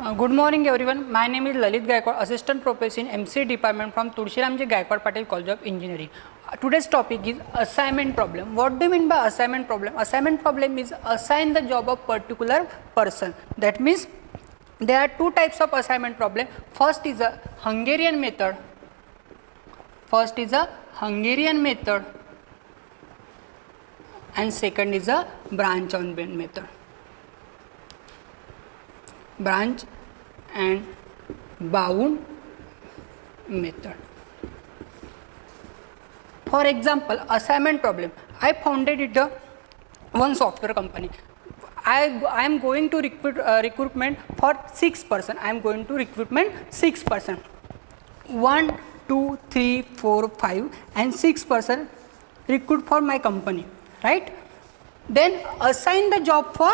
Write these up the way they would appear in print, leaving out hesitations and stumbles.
Good morning everyone. My name is Lalit Gaikwad, Assistant Professor in MC Department from Tulsiramji Gaikwad Patel College of Engineering. Today's topic is assignment problem. What do you mean by assignment problem? Assignment problem is assign the job of particular person. That means there are two types of assignment problem. First is a Hungarian method. And second is a branch and bound method. Branch and bound method. For example, assignment problem. I founded it one software company. I am going to recruitment for 6 person. I am going to recruitment 6 person. 1, 2, 3, 4, 5 and 6 person recruit for my company, right? Then assign the job for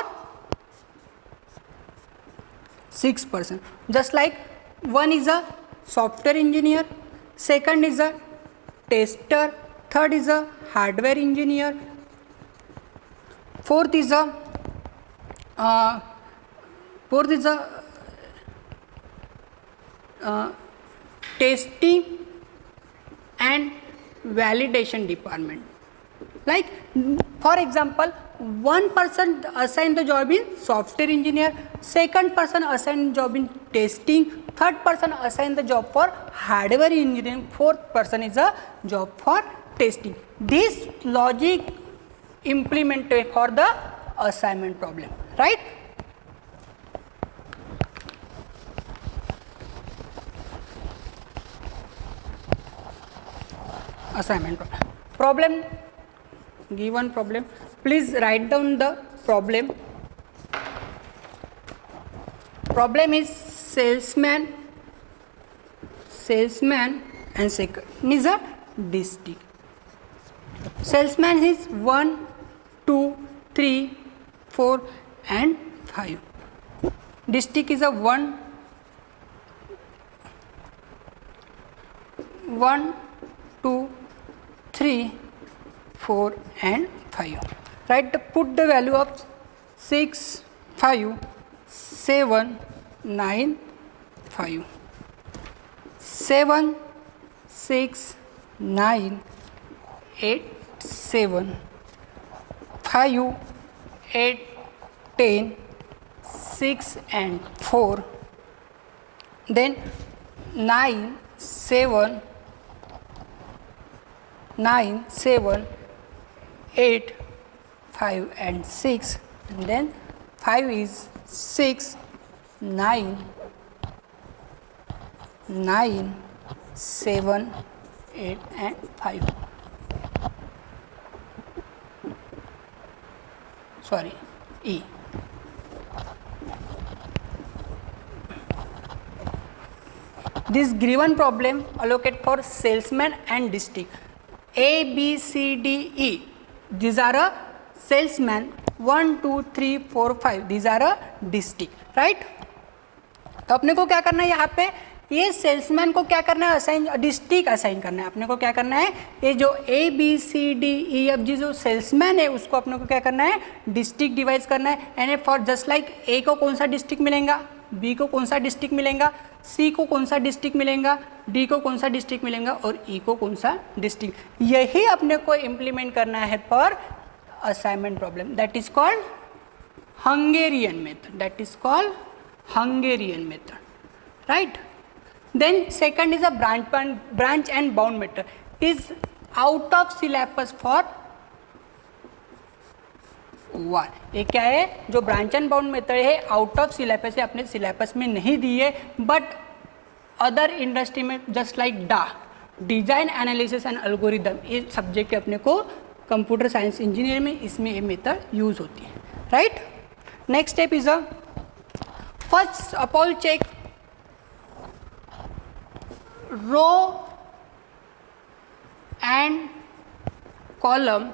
6 person. Just like one is a software engineer, second is a tester, third is a hardware engineer, fourth is a testing and validation department. Like for example, one person assigned the job in software engineer, second person assigned job in testing, third person assigned the job for hardware engineering, fourth person is a job for testing. This logic implemented for the assignment problem, right? Assignment problem. Given problem. Please write down the problem. Problem is salesman and second is a district. Salesman is 1, 2, 3, 4 and 5. District is a 1, 2, 3, 4 and 5. Right, put the value of 6, 5, 7, 9, 5. 7, 6, 9, 8, 7, 5, 8, 10, 6 and 4. Then 9, 7, 8, 5 and 6, and then 5 is 6, 9, 7, 8 and 5. Sorry, E. This given problem allocate for salesman and district. A, B, C, D, E. These are a salesman. 1, 2, 3, 4, 5. These are a district, right? तो अपने को क्या करना है यहाँ पे, ये salesman को क्या करना है, असाइन डिस्ट्रिक्ट असाइन करना है. अपने को क्या करना है, ये जो A, B, C, D, E, F, G जो सेल्समैन है उसको अपने को क्या करना है, डिस्ट्रिक्ट डिवाइड करना है. And for just like A को कौन सा डिस्ट्रिक्ट मिलेगा, B को कौन सा डिस्ट्रिक्ट मिलेगा, C को कौन सा डिस्ट्रिक्ट मिलेगा, D को कौन सा डिस्ट्रिक्ट मिलेगा और E को कौन सा डिस्ट्रिक्ट. यही अपने को इम्प्लीमेंट करना है for assignment problem. That is called Hungarian method. Right? Then second is a branch and bound method. Is out of syllabus for one. ये क्या है, जो ब्रांच एंड बाउंड मेथड है आउट ऑफ सिलेबस है, अपने syllabus में नहीं दी है, बट अदर इंडस्ट्री में just like design analysis and algorithm, ये सब्जेक्ट अपने को कंप्यूटर साइंस इंजीनियर में इसमें ये मेथड यूज होती है, right. Next step is a first of all check row and column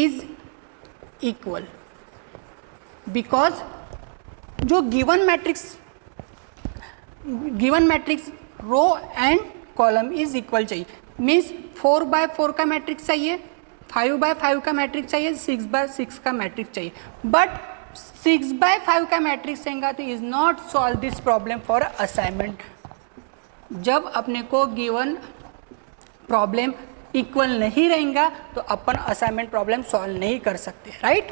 is equal because जो given matrix row and column is equal चाहिए. मीन्स 4x4 का मैट्रिक्स चाहिए, 5x5 का मैट्रिक्स चाहिए, 6x6 का मैट्रिक्स चाहिए. बट 6/5 का मैट्रिक्स रहेगा तो is not solve this problem for assignment. जब अपने को गिवन प्रॉब्लम इक्वल नहीं रहेगा तो अपन असाइनमेंट प्रॉब्लम सॉल्व नहीं कर सकते, राइट।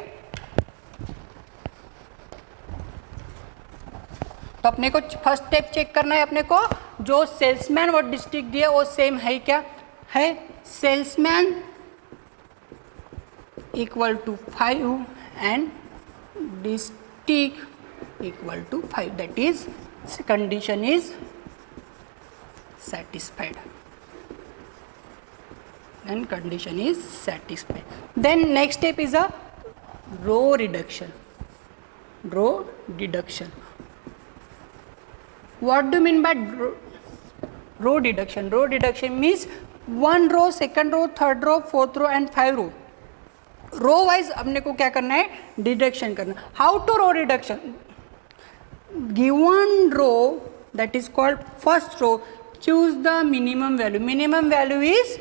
तो अपने को फर्स्ट स्टेप चेक करना है, अपने को जो सेल्समैन और डिस्ट्रिक्ट दिए वो सेम है क्या है। Salesman equal to 5 and district equal to 5, that is condition is satisfied and condition is satisfied. Then next step is a row reduction. Row deduction. What do you mean by row deduction? Row deduction means one row, second row, third row, fourth row and 5 row. Row wise अपने को क्या करना है, deduction करना। How to row reduction? Given row, that is called first row, choose the minimum value. Minimum value is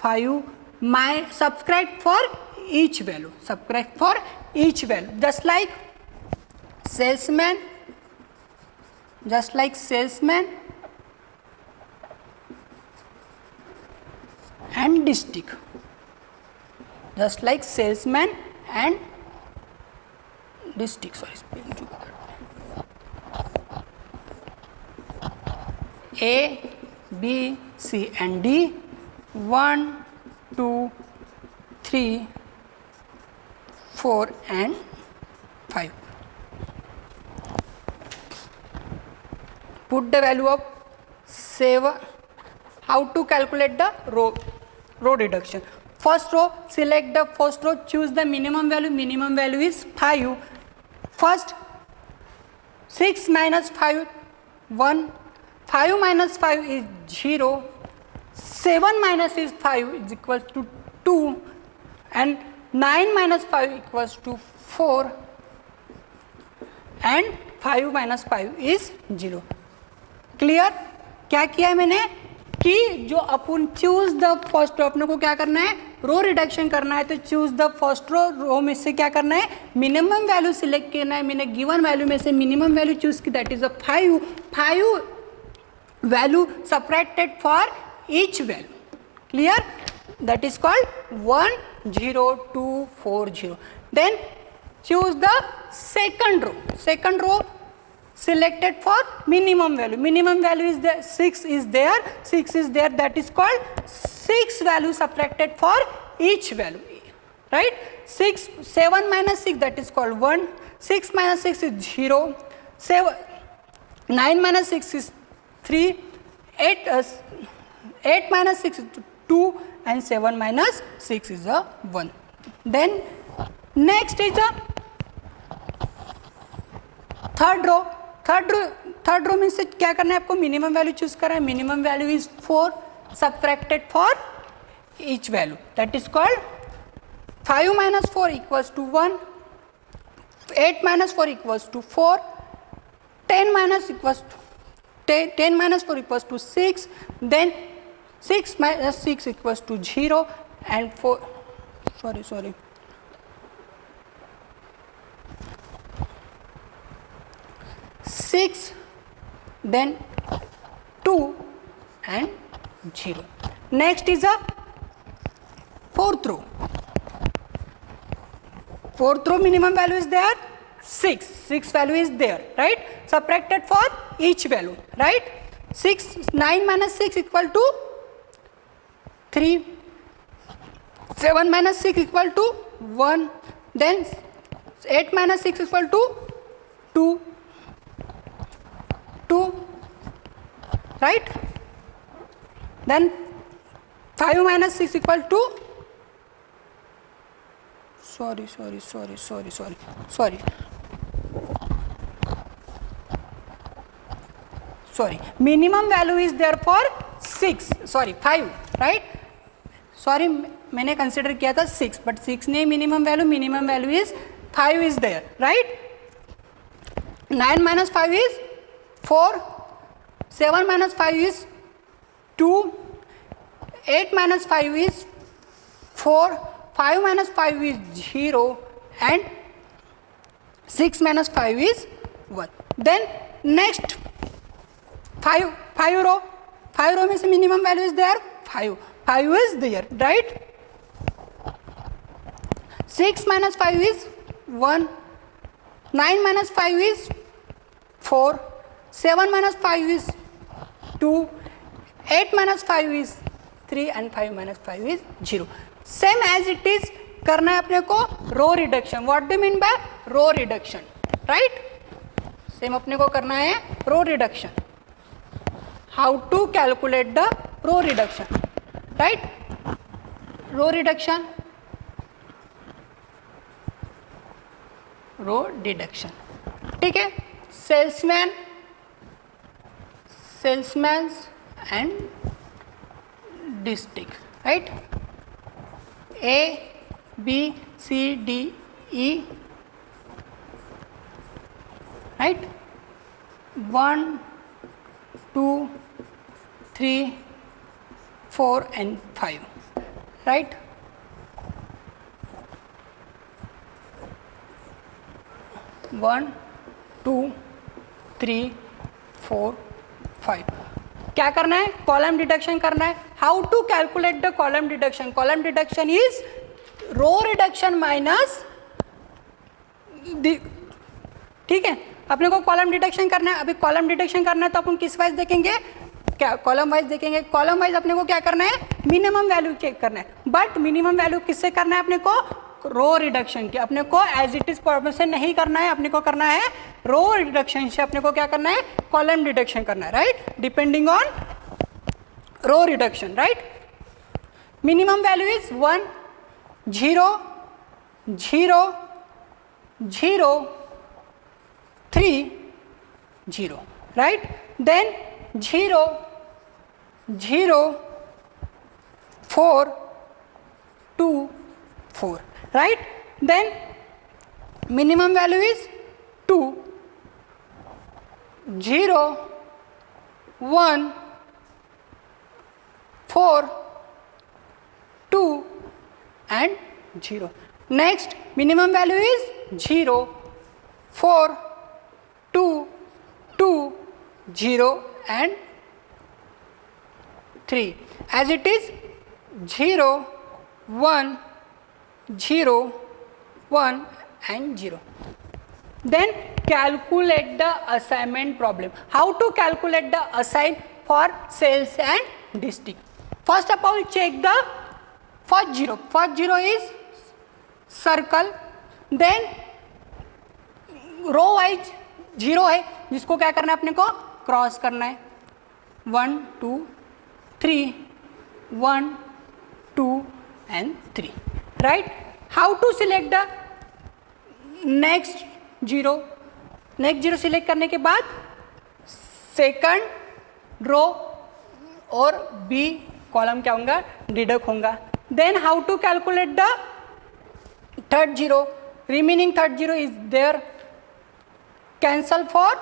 5. Subtract for each value. Subtract for each value. Just like salesman and district. Just like salesman and district. Sorry, spelling too bad. A, B, C and D, 1, 2, 3, 4 and 5. Put the value of 7. How to calculate the row reduction? First row, select the first row, choose the minimum value. Minimum value is 5. First, 6 minus 5, 1. 5 minus 5 is 0, 7 minus is 5 is equals to 2 and 9 minus 5 equals to 4 and 5 minus 5 is 0. Clear? क्या किया है मैंने कि जो अपन choose the first row, अपने को क्या करना है, रो रिडक्शन करना है। तो चूज द फर्स्ट रो में से क्या करना है, मिनिमम वैल्यू सिलेक्ट करना है। मैंने गिवन वैल्यू में से मिनिमम वैल्यू चूज की, that is a 5 value subtracted for each value. Clear? That is called 1, 0, 2, 4, 0. Then choose the second row. Second row selected for minimum value. Minimum value is there, 6 is there. 6 is there, that is called 6 value subtracted for each value. Right? 7 minus 6, that is called 1. 6 minus 6 is 0. 9 minus 6 is 3, 8 minus 6 is 2 and 7 minus 6 is a 1. Then next is a third row. Third row means क्या करना है आपको, minimum value choose करना है। Minimum value is 4 subtracted for each value, that is called 5 minus 4 equals to 1, 8 minus 4 equals to 4, 10 minus 4 equals to 6, then 6 minus 6 equals to 0 and 4, sorry, 6, then 2 and 0. Next is a fourth row. Fourth row minimum value is there, 6 value is there, right? Subtracted for each value, right? 9 minus 6 equal to 3, 7 minus 6 equal to 1, then 8 minus 6 equal to 2, right? Then 5 minus 6 equal to, sorry, minimum value is there for 5, right? Sorry, मैंने consider किया था 6, but 6 नहीं minimum value is 5 is there, right? 9 minus 5 is 4, 7 minus 5 is 2, 8 minus 5 is 4, 5 minus 5 is 0 and 6 minus 5 is 1. Then next 5 row. 5 row means minimum value is there. 5 is there, right? 6 minus 5 is 1. 9 minus 5 is 4. 7 minus 5 is 2. 8 minus 5 is 3 and 5 minus 5 is 0. Same as it is करना है अपने को row reduction. What do mean by row reduction, right? Same अपने को करना है row reduction. How to calculate the row reduction, right? Row reduction, row deduction, ठीक है. Salesman and district, right? A, B, C, D, E, right? 1, 2, 3, 4 and 5, right? One, 2, 3, 4, 5. क्या करना है? Column deduction करना है. How to calculate the column deduction? Column deduction is row reduction minus, ठीक है. अपने को कॉलम डिडक्शन करना है. अभी कॉलम डिडक्शन करना है तो अपन किस वाइज देखेंगे? क्या कॉलम वाइज देखेंगे. कॉलम वाइज अपने को क्या करना है? मिनिमम वैल्यू चेक करना है. बट मिनिमम वैल्यू किससे करना है? अपने को रो रिडक्शन की. अपने को एज इट इज फॉर्म से नहीं करना है. अपने को करना है रो रिडक्शन से. अपने को क्या करना है? कॉलम डिडक्शन करना है, right? Depending on row reduction, right? Minimum value is 1, 0, 0, 0, 3, 0, right? Then 0, 0, 4, 2, 4, right? Then minimum value is 2, 0, 1, 4, 2 and 0. Next minimum value is 0, 4, 2, 2, 0 and 3. As it is 0, 1, 0, 1 and 0. Then calculate the assignment problem. How to calculate the assign for sales and district? First of all, check the first 0. First 0 is circle. Then row wise 0 है जिसको क्या करना है? अपने को cross करना है. 1, 2, 3, 1, 2 and 3, right? How to select the next 0? Next 0 select करने के बाद सेकंड रो और बी कॉलम क्या होगा? डिडक्ट होगा. Then how to calculate the third 0? Remaining third 0 is there. Cancel for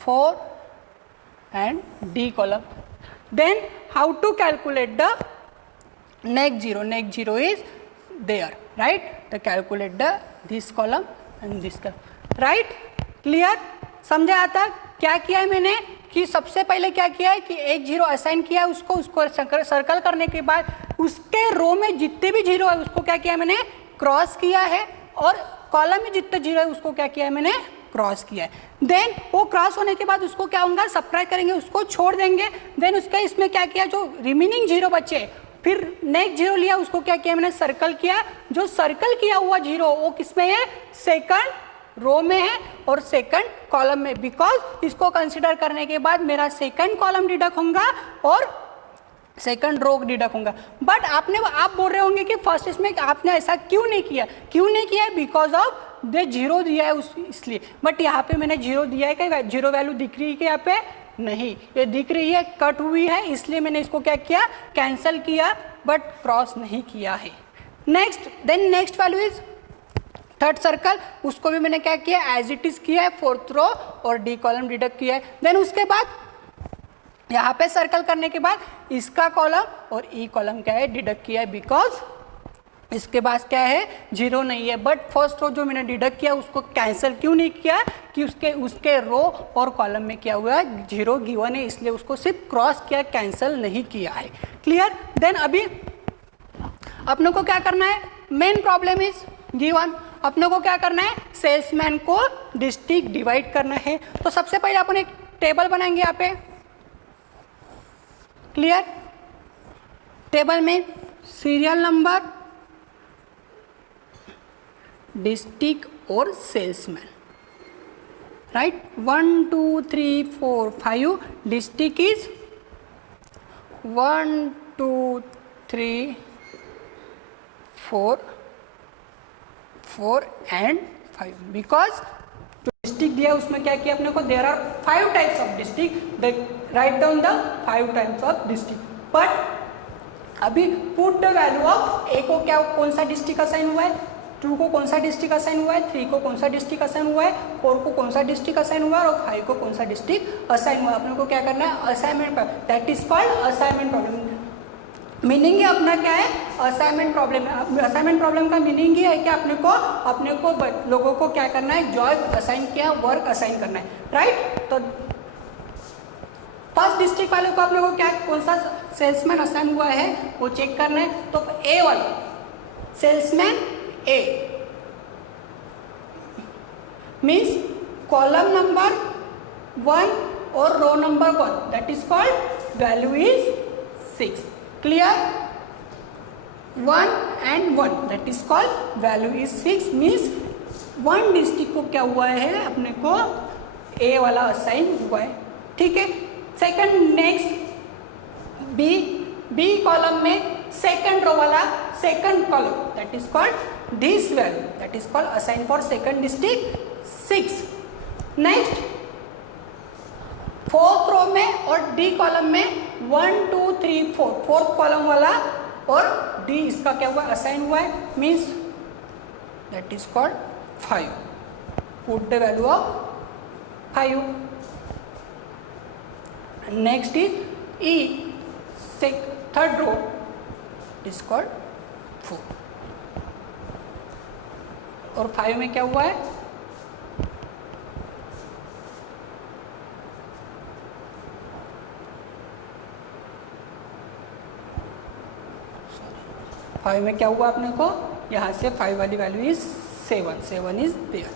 4 and D column. Then how to calculate the next 0? Next 0 is there, right? To calculate the this column and this column, right? Clear? समझा आता क्या किया है मैंने कि सबसे पहले क्या किया है कि एक 0 असाइन किया है उसको सर्कल करने के बाद उसके रो में जितने भी 0 है उसको क्या किया है मैंने? क्रॉस किया है. और कॉलम में जितने 0 है उसको क्या किया है मैंने? क्रॉस किया है. देन वो क्रॉस होने के बाद उसको क्या होगा? सबट्रैक्ट करेंगे, उसको छोड़ देंगे. देन उसका इसमें क्या किया? जो रिमेनिंग 0 बचे फिर नेक्स्ट 0 लिया, उसको क्या किया मैंने? सर्कल किया. जो सर्कल किया हुआ 0 वो किसमें है? सेकंड रो में है और सेकंड कॉलम में. बिकॉज इसको कंसिडर करने के बाद मेरा सेकंड कॉलम डिडक्ट होगा और सेकंड रो डिडक्ट होगा. बट आप बोल रहे होंगे कि फर्स्ट इसमें आपने ऐसा क्यों नहीं किया? क्यों नहीं किया? बिकॉज ऑफ दे 0 दिया है इसलिए. बट यहाँ पे मैंने 0 दिया है. क्या 0 वैल्यू दिख रही है कि यहाँ पे? नहीं, ये दिख रही है, कट हुई है, इसलिए मैंने इसको क्या किया? कैंसल किया, बट क्रॉस नहीं किया है. Next then next value is third circle. उसको भी मैंने क्या किया? एज इट इज किया है. फोर्थ रो और डी कॉलम डिडक्ट किया है. देन उसके बाद यहाँ पे सर्कल करने के बाद इसका कॉलम और ई कॉलम क्या है? डिडक्ट किया है. बिकॉज इसके पास क्या है, 0 नहीं है। बट फर्स्ट रो जो मैंने डिडक्ट किया उसको कैंसिल क्यों नहीं किया कि उसके रो और कॉलम में क्या हुआ है, 0 गिवन है, इसलिए उसको सिर्फ क्रॉस किया, कैंसिल नहीं किया है। क्लियर। देन अभी अपने को क्या करना है, मेन प्रॉब्लम इज गिवन, अपने को क्या करना है, सेल्समैन को डिस्ट्रिक्ट डिवाइड करना है। तो सबसे पहले अपन एक टेबल बनाएंगे यहाँ पे। क्लियर। टेबल में सीरियल नंबर, डिस्ट्रिक्ट और salesman, right. 1 2 3 4 5, district is 1 2 3 4 and 5, because जो डिस्ट्रिक्ट दिया उसमें क्या किया अपने को, there are 5 types of district, write down the 5 types of district. But अभी put the value of A को क्या, कौन सा डिस्ट्रिक्ट असाइन हुआ है, 2 को कौन सा डिस्ट्रिक्ट असाइन हुआ है, 3 को कौन सा डिस्ट्रिक्ट असाइन हुआ है, 4 को कौन सा डिस्ट्रिक्ट असाइन हुआ है और 5 को कौन सा डिस्ट्रिक्ट असाइन हुआ है। अपने को क्या करना है, assignment, that is called assignment problem. Meaning ही अपना क्या है, असाइनमेंट प्रॉब्लम। असाइनमेंट प्रॉब्लम का मीनिंग ही है कि अपने को लोगों को क्या करना है, जॉब असाइन किया, वर्क असाइन करना है, राइट। तो फर्स्ट डिस्ट्रिक्ट वाले को अपने को क्या, कौन सा सेल्समैन असाइन हुआ है वो चेक करना है। तो ए वाला salesman A means column number 1 और row number 1, that is called value is 6। Clear. 1 and 1, that is called value is 6, means 1 district को क्या हुआ है, अपने को ए वाला असाइन हुआ है। ठीक है। सेकंड, नेक्स्ट बी कॉलम में सेकंड रो वाला second column, that is called this value, that is called assign for second district 6। Next fourth row में और डी कॉलम में 1 2 3 4, फोर्थ कॉलम वाला और डी इसका क्या हुआ, असाइन हुआ है, means that is called 5। Put the value of 5। Next is E, third row is called 4 और 5 में क्या हुआ है, फाइव में क्या हुआ अपने को, यहाँ से 5 वाली value is 7, 7 is there.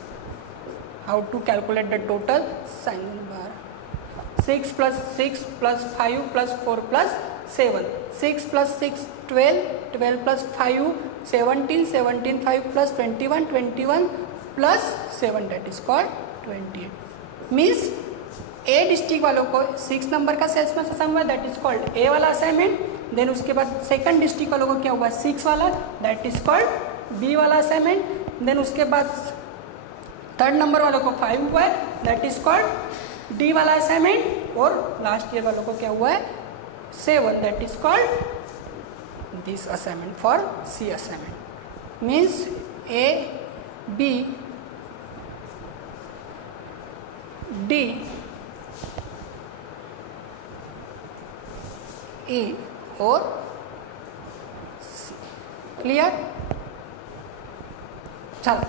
How to calculate the total, sign bar 6 + 6 + 5 + 4 + 7, 6 + 6 12, 12 + 5 17, 17 5 + 21, 21 + 7, that is called 28। Means A district वालों को 6 नंबर का सेल्समैन असाइन हुआ, दैट इज कॉल्ड ए वाला असाइनमेंट। देन उसके बाद सेकंड डिस्ट्रिक्ट वालों को क्या हुआ, 6 वाला, दैट इज कॉल्ड बी वाला असाइनमेंट। देन उसके बाद थर्ड नंबर वालों को 5 हुआ है, दैट इज कॉल्ड डी वाला असाइनमेंट। और लास्ट ईयर वालों को क्या हुआ है, 7, that is called this assignment for C assignment. Means A B D E और क्लियर। चलो